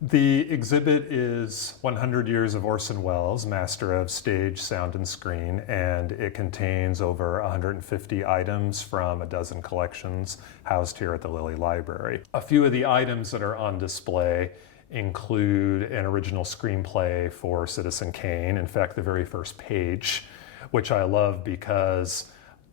The exhibit is 100 Years of Orson Welles, Master of Stage, Sound, and Screen, and it contains over 150 items from a dozen collections housed here at the Lilly Library. A few of the items that are on display include an original screenplay for Citizen Kane. In fact, the very first page, which I love because,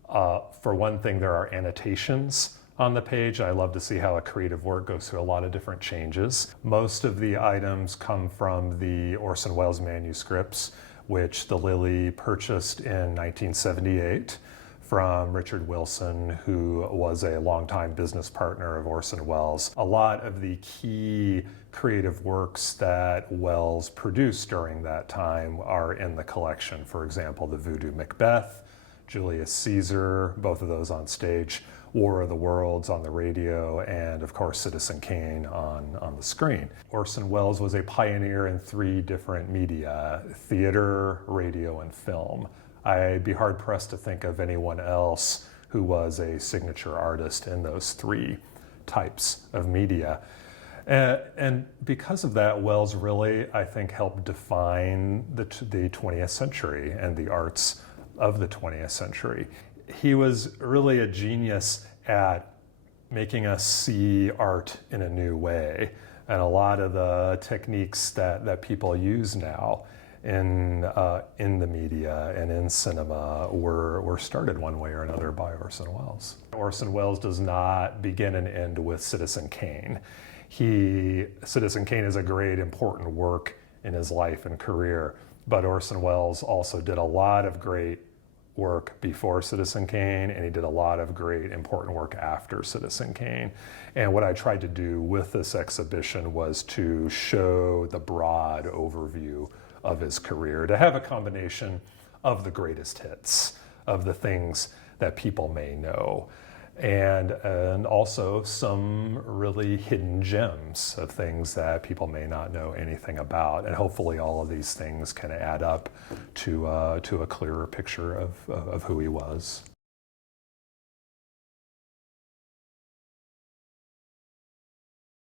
for one thing, there are annotations on the page. I love to see how a creative work goes through a lot of different changes. Most of the items come from the Orson Welles manuscripts, which the Lilly purchased in 1978 from Richard Wilson, who was a longtime business partner of Orson Welles. A lot of the key creative works that Welles produced during that time are in the collection. For example, the Voodoo Macbeth, Julius Caesar, both of those on stage, War of the Worlds on the radio, and of course Citizen Kane on the screen. Orson Welles was a pioneer in 3 different media: theater, radio, and film. I'd be hard-pressed to think of anyone else who was a signature artist in those 3 types of media. And because of that, Welles really, I think, helped define the 20th century and the arts of the 20th century. He was really a genius at making us see art in a new way. And a lot of the techniques that people use now in the media and in cinema were started one way or another by Orson Welles. Orson Welles does not begin and end with Citizen Kane. Citizen Kane is a great, important work in his life and career, but Orson Welles also did a lot of great work before Citizen Kane, and he did a lot of great, important work after Citizen Kane. And what I tried to do with this exhibition was to show the broad overview of his career, to have a combination of the greatest hits, of the things that people may know, and also some really hidden gems of things that people may not know anything about. And hopefully all of these things can add up to a clearer picture of who he was.